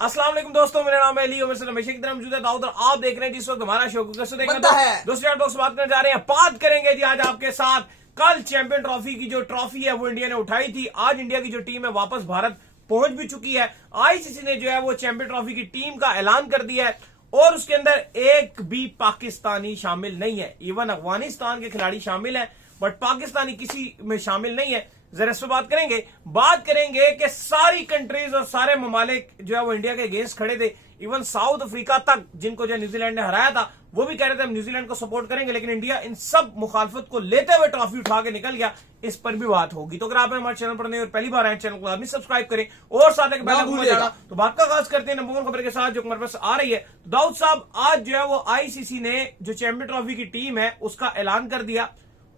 अस्सलाम वालेकुम दोस्तों, मेरा नाम है अली और हमेशा की तरह मौजूद है दाऊद और आप देख रहे हैं जिस वक्त हमारा शो कैसे देखना है। दोस्तों बात करने जा रहे हैं, बात करेंगे जी आज आपके साथ कल चैंपियन ट्रॉफी की जो ट्रॉफी है वो इंडिया ने उठाई थी। आज इंडिया की जो टीम है वापस भारत पहुंच भी चुकी है। आईसीसी ने जो है वो चैंपियन ट्रॉफी की टीम का ऐलान कर दिया है और उसके अंदर एक भी पाकिस्तानी शामिल नहीं है। इवन अफगानिस्तान के खिलाड़ी शामिल है बट पाकिस्तानी किसी में शामिल नहीं है। जरा इस पर बात करेंगे कि सारी कंट्रीज और सारे ममालिक जो है वो इंडिया के अगेंस्ट खड़े थे। इवन साउथ अफ्रीका तक जिनको जो न्यूजीलैंड ने हराया था वो भी कह रहे थे हम न्यूजीलैंड को सपोर्ट करेंगे, लेकिन इंडिया इन सब मुखालफत को लेते हुए ट्रॉफी उठा के निकल गया। इस पर भी बात होगी। तो अगर आप हमारे चैनल पर नए और पहली बार आए चैनल को आदमी सब्सक्राइब करें और साथ ही तो बात का आगाज करते हैं नंबर 1 खबर के साथ जो हमारे पास आ रही है। तो दाऊद साहब, आज जो है वो आईसीसी ने जो चैंपियन ट्रॉफी की टीम है उसका ऐलान कर दिया।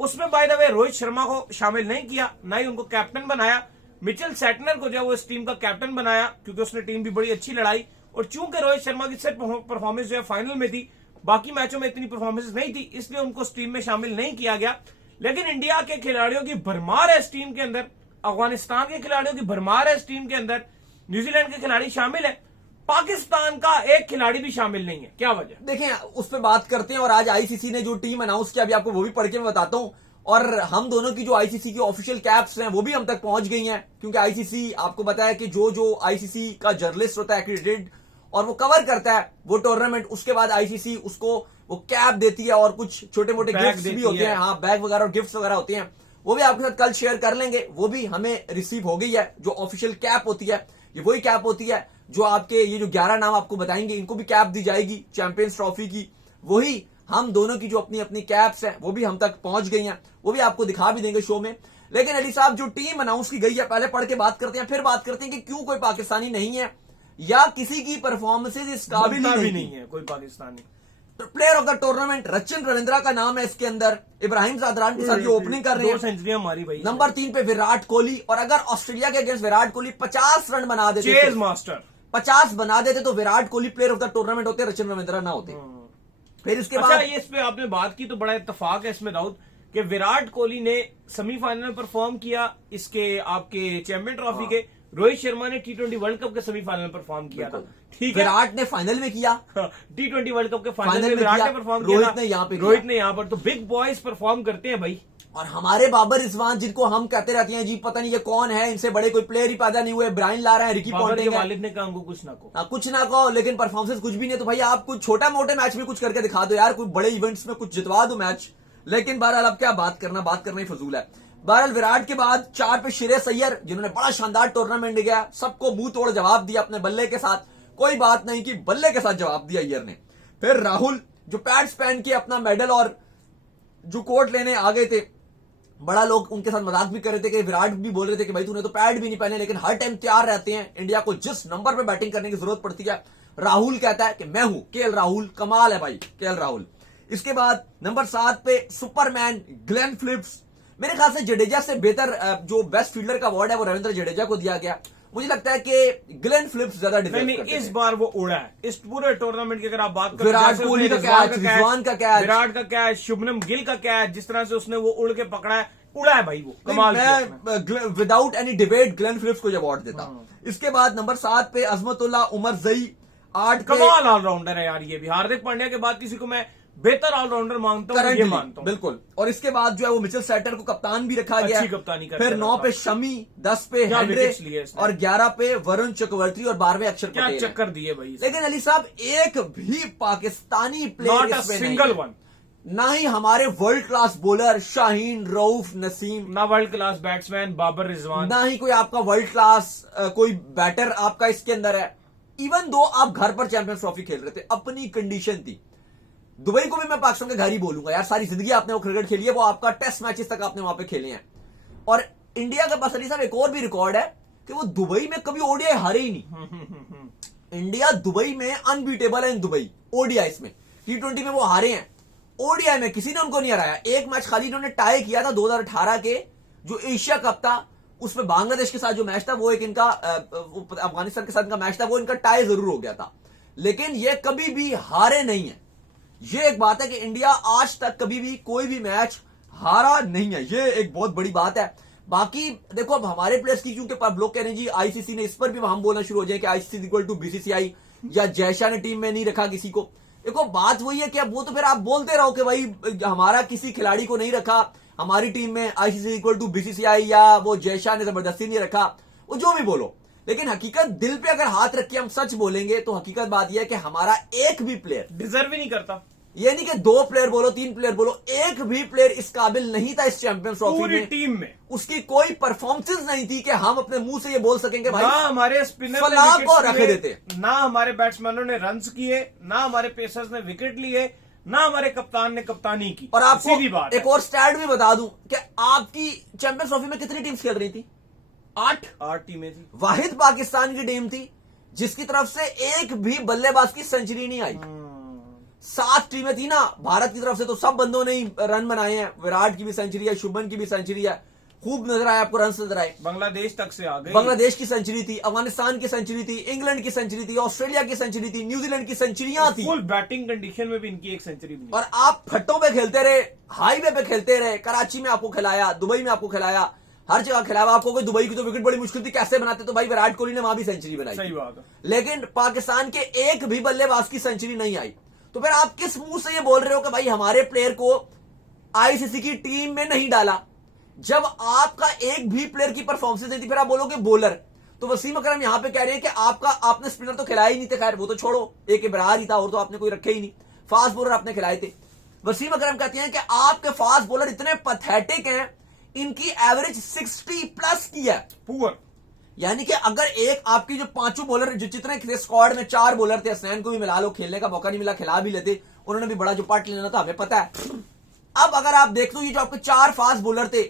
उसमें by the way Rohit Sharma को शामिल नहीं किया, ना ही उनको कैप्टन बनाया। मिचेल सेटनर को जो है वो इस टीम का कैप्टन बनाया क्योंकि उसने टीम भी बड़ी अच्छी लड़ाई। और चूंकि रोहित शर्मा की सिर्फ परफॉर्मेंस जो है फाइनल में थी, बाकी मैचों में इतनी परफॉर्मेंस नहीं थी, इसलिए उनको इस टीम में शामिल नहीं किया गया। लेकिन इंडिया के खिलाड़ियों की भरमार है इस टीम के अंदर, अफगानिस्तान के खिलाड़ियों की भरमार है इस टीम के अंदर, न्यूजीलैंड के खिलाड़ी शामिल है, पाकिस्तान का एक खिलाड़ी भी शामिल नहीं है। क्या वजह? देखें, उस पर बात करते हैं। और आज आईसीसी ने जो टीम अनाउंस किया, अभी आपको वो भी पढ़ के मैं बताता हूं। और हम दोनों की जो आईसीसी की ऑफिशियल कैप्स हैं वो भी हम तक पहुंच गई हैं, क्योंकि आईसीसी आपको पता है कि जो आईसीसी का जर्नलिस्ट होता है एक्रेडिटेड और वो कवर करता है वो टूर्नामेंट, उसके बाद आईसीसी उसको वो कैप देती है और कुछ छोटे मोटे गिफ्ट्स भी होते हैं। हाँ, बैग वगैरह और गिफ्ट्स वगैरह होते हैं, वो भी आपके साथ कल शेयर कर लेंगे। वो भी हमें रिसीव हो गई है। जो ऑफिशियल कैप होती है ये वही कैप होती है जो आपके ये जो 11 नाम आपको बताएंगे इनको भी कैप दी जाएगी चैंपियंस ट्रॉफी की। वही हम दोनों की जो अपनी अपनी कैप्स हैं वो भी हम तक पहुंच गई हैं, वो भी आपको दिखा भी देंगे शो में। लेकिन अली साहब, जो टीम अनाउंस की गई है पहले पढ़ के बात करते हैं, फिर बात करते हैं कि क्यों कोई पाकिस्तानी नहीं है या किसी की परफॉर्मेंसेज इस काबिल ही नहीं है कोई Pakistani. Player of the tournament Rachin Ravindra का नाम है इसके अंदर। इब्राहिम जादरान के साथ जो ओपनिंग कर रहे हैं, 2 सेंचुरियां मारी भाई। नंबर 3 पे विराट कोहली। और अगर ऑस्ट्रेलिया के अगेंस्ट विराट कोहली 50 रन बना देते, चेज मास्टर 50 बना देते तो Virat Kohli player of the tournament होते, रचिन रविंद्रा ना होते। फिर इसके बाद ये इस पे आपने बात की तो बड़ा इत्तेफाक है इसमें दाऊद कि विराट कोहली ने सेमीफाइनल में परफॉर्म किया इसके आपके चैंपियन ट्रॉफी के। रोहित शर्मा ने टी20 वर्ल्ड कप के सेमीफाइनल में परफॉर्म किया था। ठीक है, विराट ने फाइनल में किया, टी20 वर्ल्ड कप के फाइनल में विराट ने परफॉर्म किया, रोहित ने यहाँ पर। तो बिग बॉयज परफॉर्म करते हैं भाई। और हमारे बाबर रिजवान, जिनको हम कहते रहते हैं जी पता नहीं ये कौन है, इनसे बड़े कोई प्लेयर ही पैदा नहीं हुए, ब्रायन ला रहे हैं, रिकी पॉन्टिंग वालिद ने कहा हमको कुछ ना कहो, कुछ ना कहो, लेकिन परफॉर्मेंस कुछ भी नहीं। तो भाई आप कुछ छोटा मोटे मैच में कुछ करके दिखा दो यार, कोई बड़े इवेंट्स में कुछ जितवा दो मैच। लेकिन बहरहाल अब क्या बात करना ही फजूल है। बहरहाल विराट के बाद 4 पे श्रेयस अय्यर, जिन्होंने बड़ा शानदार टूर्नामेंट गया, सबको मुंह तोड़ जवाब दिया अपने बल्ले के साथ। कोई बात नहीं कि बल्ले के साथ जवाब दिया अय्यर ने। फिर राहुल, जो पैड्स पहन के अपना मेडल और जो कोट लेने आ गए थे, बड़ा लोग उनके साथ मजाक भी कर रहे थे कि विराट भी बोल रहे थे कि भाई तूने तो पैड भी नहीं पहने, लेकिन हर टाइम तैयार रहते हैं। इंडिया को जिस नंबर पे बैटिंग करने की जरूरत पड़ती है, राहुल कहता है कि मैं हूं केएल राहुल। कमाल है भाई केएल राहुल। इसके बाद नंबर 7 पे सुपरमैन ग्लेन फिलिप्स। मेरे ख्याल से जडेजा से बेहतर जो बेस्ट फील्डर का अवार्ड है वो रविंद्र जडेजा को दिया गया। मुझे लगता है कि ग्लेन फिलिप्स ज्यादा डिजर्व करते हैं। इस बार वो उड़ा है इस पूरे टूर्नामेंट की। अगर आप बात करें विराट कोहली का कैच, रिजवान का कैच, विराट का कैच, शुभमन गिल का कैच, जिस तरह से उसने वो उड़ के पकड़ा है, उड़ा है भाई वो कमाल। मैं without any debate Glenn Phillips को अवार्ड देता। इसके बाद नंबर 7 पे अजमतुल्लाह उमर जई। 8 कमाल ऑलराउंडर है यार ये भी। हार्दिक पांड्या के बाद किसी को मैं बेहतर ऑलराउंडर मानता हूं, ये मानता हूं बिल्कुल। और इसके बाद जो है वो मिचेल सेटर को कप्तान भी रखा गया, कप्तानी फिर 9 पे शमी, 10 पे हेनरी और 11 पे वरुण चक्रवर्ती और 12वें अक्षर पटेल। क्या चक्कर दिए भाई। लेकिन अली साहब, एक भी पाकिस्तानी प्लेयर सिंगल वन, ना ही हमारे world class bowler Shaheen, Rauf, Naseem, ना world class batsman Babar Rizwan, ना ही कोई आपका वर्ल्ड क्लास कोई बैटर आपका इसके अंदर है। इवन दो आप घर पर चैंपियंस ट्रॉफी खेल रहे थे, अपनी कंडीशन थी। दुबई को भी मैं पाकिस्तान का घर ही बोलूंगा यार, सारी जिंदगी आपने वो क्रिकेट खेली है, वो आपका टेस्ट मैचेस तक आपने वहां पे खेले हैं। और इंडिया के पास अली साहब एक और भी रिकॉर्ड है कि वो दुबई में कभी ओडीआई हारे ही नहीं। इंडिया दुबई में अनबीटेबल है। इन दुबई ओडीआई में टी20 में वो हारे हैं, ओडीआई में किसी ने उनको नहीं हराया। एक मैच खाली इन्होंने टाई किया था 2018 के जो एशिया कप था, उसमें बांग्लादेश के साथ जो मैच था वो एक इनका अफगानिस्तान के साथ इनका मैच था, वो इनका टाई जरूर हो गया था, लेकिन ये कभी भी हारे नहीं है। ये एक बात है कि इंडिया आज तक कभी भी कोई भी मैच हारा नहीं है, ये एक बहुत बड़ी बात है। बाकी देखो अब हमारे प्लेयर्स की क्योंकि अब लोग कह रहे हैं जी आईसीसी ने, इस पर भी हम बोलना शुरू हो जाए कि आईसीसी इक्वल टू बीसीसीआई या जयशा ने टीम में नहीं रखा किसी को। देखो बात वही है कि अब वो तो फिर आप बोलते रहो कि भाई हमारा किसी खिलाड़ी को नहीं रखा हमारी टीम में, आईसीसी इक्वल टू बीसीसीआई या वो जयशा ने जबरदस्ती नहीं रखा, वो जो भी बोलो, लेकिन हकीकत दिल पे अगर हाथ रख के हम सच बोलेंगे तो हकीकत बात यह है कि हमारा एक भी प्लेयर डिजर्व ही नहीं करता। ये नहीं कि 2 प्लेयर बोलो 3 प्लेयर बोलो, एक भी प्लेयर इस काबिल नहीं था इस चैंपियंस ट्रॉफी पूरी में, टीम में उसकी कोई परफॉर्मेंस नहीं थी कि हम अपने मुंह से ये बोल सकेंगे भाई ना हमारे स्पिनर फलां को रखे देते, ना हमारे बैट्समैनों ने रन्स किए, ना हमारे पेसर्स ने विकेट लिए, ना हमारे कप्तान ने कप्तानी की। और आपको सीधी बात एक और स्टैट भी बता दूं कि आपकी चैंपियंस ट्रॉफी में कितनी टीम्स खेल रही थी? 8 टीमें थी। वाहिद पाकिस्तान की टीम थी जिसकी तरफ से एक भी बल्लेबाज की सेंचुरी नहीं आई। 7 टीमें थी ना, भारत की तरफ से तो सब बंदों ने ही रन बनाए हैं, विराट की भी सेंचुरी है, शुभमन की भी सेंचुरी है, खूब नजर आए आपको, रन नजर आए। बांग्लादेश तक से आ गई, बांग्लादेश की सेंचुरी थी, अफगानिस्तान की सेंचुरी थी, इंग्लैंड की सेंचुरी थी, ऑस्ट्रेलिया की सेंचुरी थी, न्यूजीलैंड की सेंचुरियां थी, फुल बैटिंग कंडीशन में भी इनकी एक सेंचुरी भी और आप फट्टों पे खेलते रहे, हाईवे पे खेलते रहे, कराची में आपको खिलाया, दुबई में आपको खिलाया, हर जगह खिलाया। आपको कोई दुबई की तो विकेट बड़ी मुश्किल थी, कैसे बनाते, तो भाई विराट कोहली ने वहां भी सेंचुरी बनाई। सही बात है। लेकिन पाकिस्तान के एक भी बल्लेबाज की सेंचुरी नहीं आई, तो फिर आप किस मुंह से ये बोल रहे हो कि भाई हमारे प्लेयर को आईसीसी की टीम में नहीं डाला, जब आपका एक भी प्लेयर की परफॉर्मेंस नहीं थी? फिर आप बोलोगे बॉलर, तो वसीम अकरम यहां पे कह रहे हैं कि आपने स्पिनर तो खिलाया ही नहीं थे, खैर वो तो छोड़ो, एक इब्रार ही था और तो आपने कोई रखे ही नहीं, फास्ट बॉलर आपने खिलाए थे। वसीम अकरम कहते हैं कि आपके फास्ट बॉलर इतने पैथेटिक हैं, इनकी एवरेज 60 प्लस की है, पुअर। यानी कि अगर एक आपकी जो 5 बॉलर जो जितने थे स्क्वाड में 4 बॉलर थे, हसनैन को भी मिला लो, खेलने का मौका नहीं मिला, खिला भी लेते, उन्होंने भी बड़ा जो पार्ट लेना था हमें पता है। अब अगर आप देख लो ये जो आपके 4 फास्ट बॉलर थे,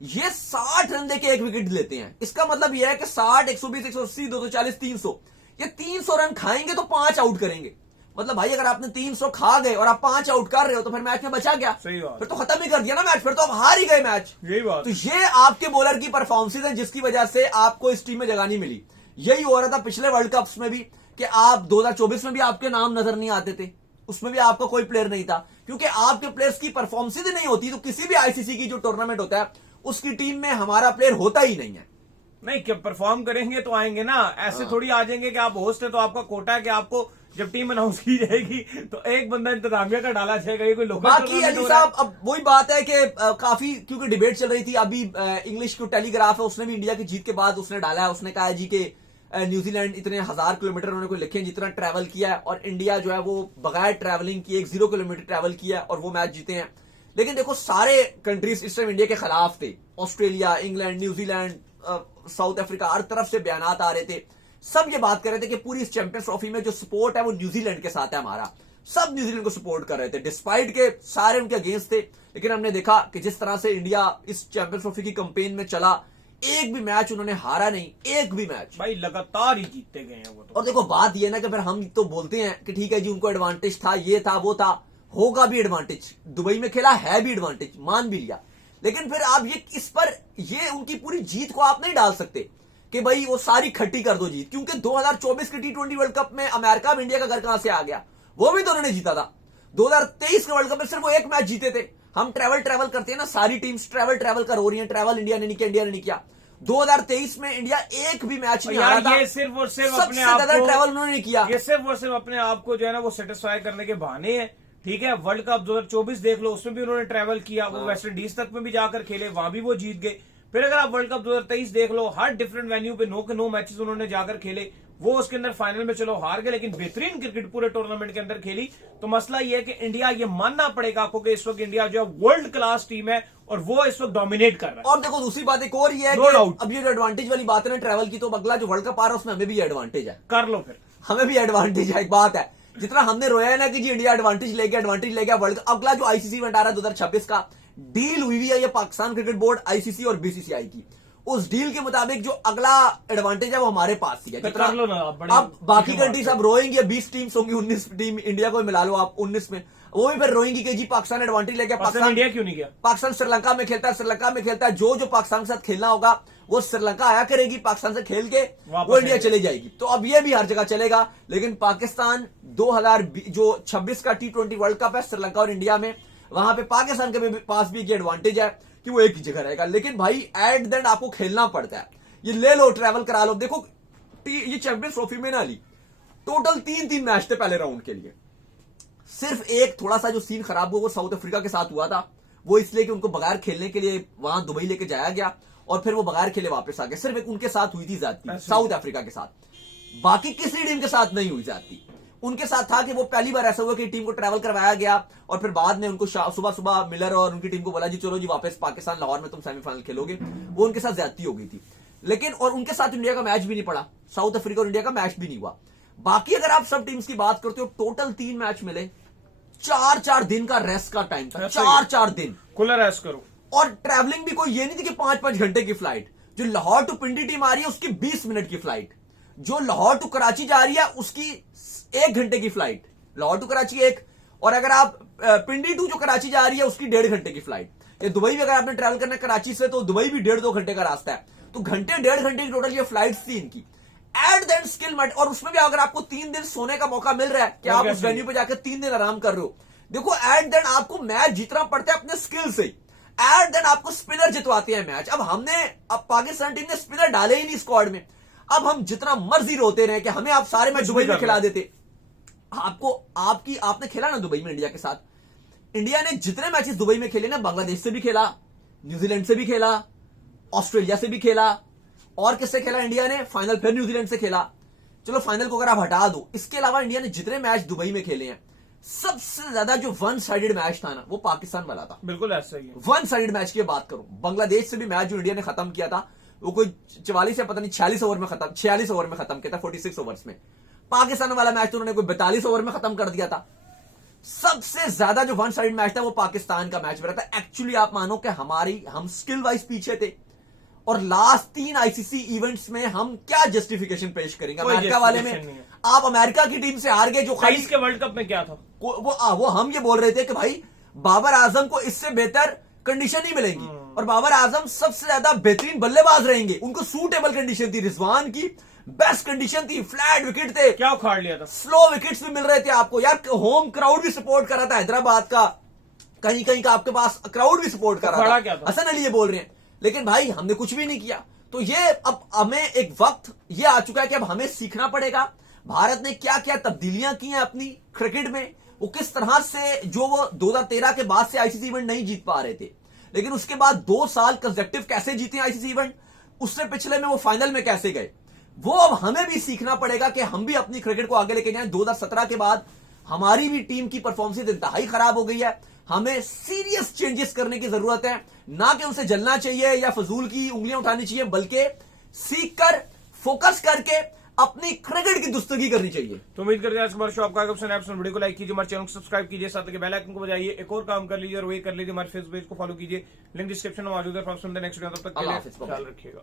ये 60 रन देके 1 विकेट लेते हैं, इसका मतलब यह है कि 60, 120, 180, 240, 300, ये 300 रन खाएंगे तो 5 आउट करेंगे। मतलब भाई अगर आपने 300 खा गए और आप 5 आउट कर रहे हो तो फिर मैच में बचा क्या? सही बात। फिर तो खत्म ही कर दिया ना मैच, फिर तो आप हार ही गए मैच। यही बात। तो ये आपके बॉलर की परफॉर्मेंस है जिसकी वजह से आपको इस टीम में जगह नहीं मिली। यही हो रहा था पिछले वर्ल्ड कप्स में भी कि आप 2024 में भी आपके नाम नजर नहीं आते थे, उसमें भी आपका कोई प्लेयर नहीं था, क्योंकि आपके प्लेयर्स की परफॉर्मेंस ही नहीं होती। तो किसी भी आईसीसी की जो टूर्नामेंट होता है उसकी टीम में हमारा प्लेयर होता ही नहीं है। नहीं, क्या परफॉर्म करेंगे तो आएंगे ना, ऐसे थोड़ी आ जाएंगे कि आप होस्ट है तो आपका कोटा है कि आपको जब टीम अनाउंस की जाएगी तो एक बंदा इंतजामिया का डाला जाएगा। ये कोई लोकल बाकी अली साहब अब वही बात है कि काफी क्योंकि डिबेट चल रही थी, अभी इंग्लिश को टेलीग्राफ है उसने भी इंडिया की जीत के बाद उसने डाला है, उसने कहा है जी कि न्यूजीलैंड इतने 1000 किलोमीटर उन्होंने कोई लिखे जितना ट्रैवल किया है, और इंडिया जो है वो बगैर ट्रैवलिंग किए 0 किलोमीटर ट्रैवल किया है और वो मैच जीते हैं। लेकिन देखो सारे कंट्रीज इस टाइम इंडिया के खिलाफ थे, Australia, England, New Zealand, South Africa, हर तरफ से बयान आ रहे थे, सब ये बात कर रहे थे कि पूरी इस चैंपियंस ट्रॉफी में जो सपोर्ट है वो न्यूजीलैंड के साथ है हमारा, सब न्यूजीलैंड को सपोर्ट कर रहे थे, डिस्पाइट के सारे उनके अगेंस्ट थे। लेकिन हमने देखा कि जिस तरह से इंडिया इस चैंपियंस ट्रॉफी की कैंपेन में चला, एक भी मैच उन्होंने हारा नहीं, एक भी मैच भाई लगातार ही जीतते गए हैं वो तो। और देखो बात ये ना कि फिर हम तो बोलते हैं कि ठीक है जी उनको एडवांटेज था, ये था वो था, होगा भी एडवांटेज, दुबई में खेला है भी एडवांटेज, मान भी लिया, लेकिन फिर आप ये इस पर ये उनकी पूरी जीत को आप नहीं डाल सकते कि भाई वो सारी खट्टी कर दो जीत, क्योंकि 2024 के T20 वर्ल्ड कप में अमेरिका में इंडिया का घर कहां से आ गया, वो भी तो उन्होंने जीता था। 2023 के वर्ल्ड कप में सिर्फ वो एक मैच जीते थे। हम ट्रैवल करते हैं ना, सारी टीम्स ट्रैवल कर हो रही है, ट्रैवल इंडिया ने नहीं किया, इंडिया ने नहीं किया। 2023 में इंडिया एक भी मैच नहीं हारा था, ये सिर्फ और सिर्फ सबसे अपने आप ज्यादा को ट्रैवल उन्होंने नहीं किया, ये सिर्फ और सिर्फ अपने आप को जो है ना वो सेटिस्फाई करने के बहाने हैं। ठीक है, वर्ल्ड कप 2024 देख लो, उसमें भी उन्होंने ट्रैवल किया, वो वेस्ट इंडीज तक में भी जाकर खेले, वहां भी वो जीत गए। फिर अगर आप वर्ल्ड कप 2023 देख लो, हर डिफरेंट वेन्यू पे 9 के 9 मैचेस उन्होंने जाकर खेले, वो उसके अंदर फाइनल में चलो हार गए, लेकिन बेहतरीन क्रिकेट पूरे टूर्नामेंट के अंदर खेली। तो मसला ये है कि इंडिया, ये मानना पड़ेगा आपको कि इस वक्त इंडिया जो है वर्ल्ड क्लास टीम है और वो इस वक्त डोमिनेट कर रहा है। और देखो दूसरी बात एक और ये है No कि doubt। अब ये जो एडवांटेज वाली बात है ना ट्रैवल की, तो अगला जो वर्ल्ड कप आ रहा है उसमें हमें भी एडवांटेज है, कर लो फिर, हमें भी एडवांटेज है। एक बात है, जितना हमने रोया है ना कि जी इंडिया एडवांटेज ले गया वर्ल्ड कप, अगला जो आईसीसी इवेंट आ रहा है 2026 का, डील हुई है ये पाकिस्तान क्रिकेट बोर्ड, आईसीसी और बीसीसीआई की, उस डील के मुताबिक जो अगला एडवांटेज है वो हमारे पास ही है। तो कर लो ना, अब बाकी कंट्रीज अब रोएंगे, 20 टीम्स होंगी, 19 टीम इंडिया को मिला लो आप 19 में, वो भी फिर रोएंगी कि जी पाकिस्तान एडवांटेज लेके, पाकिस्तान इंडिया क्यों नहीं किया, पाकिस्तान श्रीलंका में खेलता है, जो पाकिस्तान के साथ खेलना होगा वो श्रीलंका आया करेगी, पाकिस्तान से खेल के वो इंडिया चली जाएगी। तो अब ये भी हर जगह चलेगा। लेकिन पाकिस्तान 2026 का T20 वर्ल्ड कप है श्रीलंका और इंडिया में, वहां पे पाकिस्तान के पास भी एडवांटेज है, कि वो एक ही जगह रहेगा, लेकिन भाई एट द एंड आपको खेलना पड़ता है। ये ले लो, ट्रैवल करा लो। देखो ये चैंपियंस ट्रॉफी में ना ली, टोटल 3 मैच थे पहले राउंड के लिए। सिर्फ एक थोड़ा सा जो सीन खराब हुआ वो साउथ अफ्रीका के साथ हुआ था, वो इसलिए कि उनको बगैर खेलने के लिए वहां दुबई लेके जाया गया और फिर वो बगैर खेले वापस आ गए। सिर्फ एक उनके साथ हुई थी ज्यादती, साउथ अफ्रीका के साथ। बाकी किसी टीम के साथ नहीं हुई ज्यादती। उनके साथ था कि वो पहली बार ऐसा हुआ कि टीम को ट्रैवल करवाया गया और फिर बाद में उनको सुबह सुबह मिलर और उनकी टीम को बोला जी चलो जी वापस पाकिस्तान लाहौर में तुम सेमीफाइनल खेलोगे। वो उनके साथ ज्यादती हो गई थी। लेकिन और उनके साथ इंडिया का मैच भी नहीं पड़ा, साउथ अफ्रीका और इंडिया का मैच भी नहीं हुआ। बाकी अगर आप सब टीम्स की बात करते हो, टोटल 3 मैच मिले, 4 दिन का रेस्ट का टाइम था, 4 दिन खुला रेस्ट करो। और ट्रैवलिंग भी कोई ये नहीं थी कि 5 घंटे की फ्लाइट। जो लाहौर टू पिंडी टीम आ रही है उसकी 20 मिनट की फ्लाइट, जो लाहौर टू कराची जा रही है उसकी 1 घंटे की फ्लाइट, लाहौर टू कराची 1, और अगर आप पिंडी टू जो कराची जा रही है उसकी 1.5 घंटे की फ्लाइट। ये दुबई भी अगर आपने ट्रैवल करना है कराची से तो दुबई भी 1.5-2 घंटे का रास्ता है, तो घंटे 1.5 घंटे की टोटल ये फ्लाइट थी इनकी। At the end skill mat, और उसमें भी अगर आपको 3 दिन सोने का मौका मिल रहा है कि आप उस वेन्यू पे जाकर 3 दिन आराम कर रहे हो। देखो एट द एंड आपको मैच जीतना पड़ता है अपने स्किल से। एट द एंड आपको स्पिनर जितवाते हैं मैच। अब पाकिस्तान टीम ने स्पिनर डाले ही नहीं स्क्वाड में। अब हम जितना मर्जी रोते रहे कि हमें आप सारे मैच दुबई में खिला देते। आपने खेला ना दुबई में इंडिया के साथ। इंडिया ने जितने मैचेस दुबई में खेले ना, बांग्लादेश से भी खेला, न्यूजीलैंड से भी खेला, ऑस्ट्रेलिया से भी खेला, और किससे खेला इंडिया ने, फाइनल फिर न्यूजीलैंड से खेला। चलो फाइनल को अगर आप हटा दो, इसके अलावा इंडिया ने जितने मैच दुबई में खेले हैं, सबसे ज्यादा जो वन साइडेड मैच था ना वो पाकिस्तान वाला था। बिल्कुल ऐसा ही है। वन साइडेड मैच की बात करूं, बांग्लादेश से भी मैच जो इंडिया ने खत्म किया था वो कोई 44 या पता नहीं 46 ओवर में खत्म, 46 ओवर में खत्म किया था, 46 ओवर्स में। पाकिस्तान वाला मैच तो उन्होंने कोई 42 ओवर में खत्म कर दिया था। सबसे ज्यादा जो वन साइड मैच था वो पाकिस्तान का मैच बना था। एक्चुअली आप मानो कि हम स्किल वाइज पीछे थे, और लास्ट 3 आईसीसी इवेंट्स में हम क्या जस्टिफिकेशन पेश करेंगे। अमेरिका वाले में आप अमेरिका की टीम से हार गए, जो खाली के वर्ल्ड कप में क्या था वो हम ये बोल रहे थे कि भाई बाबर आजम को इससे बेहतर कंडीशन ही मिलेंगी, और बाबर आजम सबसे ज्यादा बेहतरीन बल्लेबाज रहेंगे, उनको सूटेबल कंडीशन थी। रिजवान की बेस्ट कंडीशन थी, फ्लैट विकेट थे, क्या उखाड़ लिया था, स्लो विकेट्स भी मिल रहे थे आपको यार। होम क्राउड भी सपोर्ट कर रहा था हैदराबाद का, कहीं कहीं का आपके पास क्राउड भी सपोर्ट कर रहा था। हसन अली ये बोल रहे हैं, लेकिन भाई हमने कुछ भी नहीं किया। तो ये अब हमें एक वक्त ये आ चुका है कि अब हमें सीखना पड़ेगा भारत ने क्या क्या तब्दीलियां की हैं अपनी क्रिकेट में। वो किस तरह से, जो वो 2013 के बाद से आईसीसी इवेंट नहीं जीत पा रहे थे, लेकिन उसके बाद 2 साल कंसेक्टिव कैसे जीते आईसीसी इवेंट, उससे पिछले में वो फाइनल में कैसे गए, वो अब हमें भी सीखना पड़ेगा कि हम भी अपनी क्रिकेट को आगे लेके जाएं। 2017 के बाद हमारी भी टीम की परफॉर्मेंस इंतहाई खराब हो गई है। हमें सीरियस चेंजेस करने की जरूरत है, ना कि उनसे जलना चाहिए या फजूल की उंगलियां उठानी चाहिए, बल्कि सीख कर, फोकस करके अपनी क्रिकेट की दुस्तगी करनी चाहिए। तो उम्मीद करते हैं आज हमारे शो आपका वीडियो को लाइक कीजिए, हमारे चैनल को सब्सक्राइब कीजिए, साथ ही बेल आइकन को बजाइए। एक और काम कर लीजिए और वे कर लीजिए, हमारे फेसबुक पेज को फॉलो कीजिए, लिंक डिस्क्रिप्शन में मौजूद है। नेक्स्ट वीडियो, तब तक के लिए ख्याल रखिएगा।